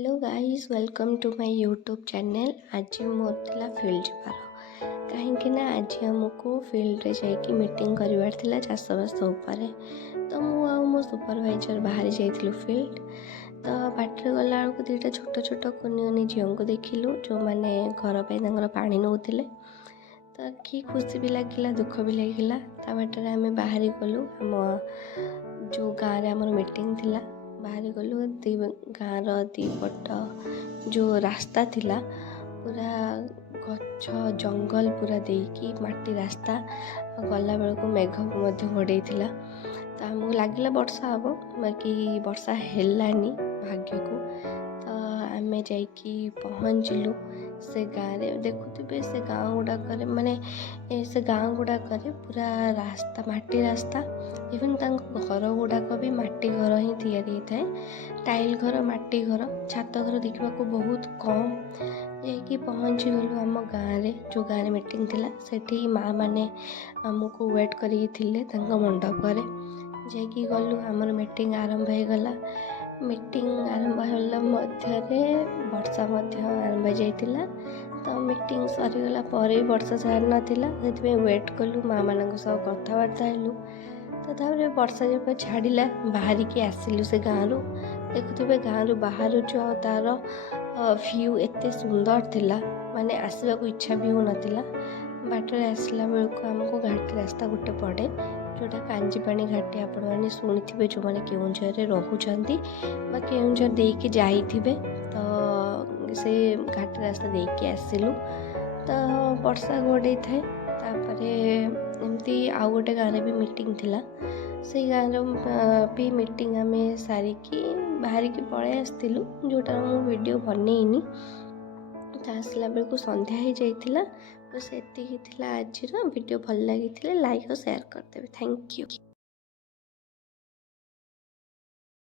Hello guys, welcome to my YouTube channel. आज मोर थिला फील्ड जाबार कहीं आज आमको फील्ड रे जाइए मीटिंग करवार थिला चाषबास उपर। तो मो सुपरवाइजर बाहर जाइलु फील्ड। तो बाटर गला बेलू दुईटा छोट छोट कुनी कुनी झील को देखिलु जो मैंने घर पर पानी नौले। तो कि खुशी भी लगिला दुख भी लगिला। ता बाटर आम बाहरी गलु आम जो गाँव में आमर मीटिंग थिला बाहर गलु। गाँव दीपट जो रास्ता थिला पूरा गछ जंगल पूरा देकी माटी रास्ता गला बेलू मेघ घोड़े थिला। तो आमको लगिला वर्षा हम बाकी वर्षा हेलानी भाग्य को। तो आम जाइकी पहुँचलु से गाँव में। देखुवे से गाँव गुड़ाक माने से गाँव गुड़ाक पूरा रास्ता माटी रास्ता। इवन घर गुड़ाक भी माटी घर ही तैयारी होता है। टाइल घर माटी घर छात घर देखा बहुत कम। जाकि पहुँची गलु आम गाँव में जो गाँव में मीटिंग थिला सेठी माँ माने आमको वेट करी मंडप जाकि गलु आमर मीटिंग आरंभ हो गला। मीटिंग आरंभ होला मध्य वर्षा आरंभ जाइतिला। तो मीटिंग सरीगला पर वर्षा छाड़ नाथिला से वेट कलु माँ मान सब कथबार्ता हेलु। तो तापर वर्षा जब छाड़ा बाहर की आसिलु से गाँव। देखुवे गाँव बाहर जो तार व्यू एते सुंदर थिला माने आसवा को इच्छा भी हो नाथिला। बाटर आसला बेलू आमको घाटी रास्ता गोटे पड़े जोटा कांजीपाणी घाटी आपण मैंने शुणी जो मैंने केउंझर रोचंती केउंझर देके जाइथिबे। तो से घाटी रास्ता देके आसिलु। तो वर्षा घोड़े थाए तापरे एमती आउ गोटे गाँव भी मीटिंग थिला से गाँव भी मीटिंग आम सारिकी बाहर की पलि आसलु जोटा मु वीडियो बनईनी। तो आसला बेलू संध्या हो जाइथिला। बस एतिकी थिला आज वीडियो भल लगी लाइक और शेयर करदेवे। Thank you.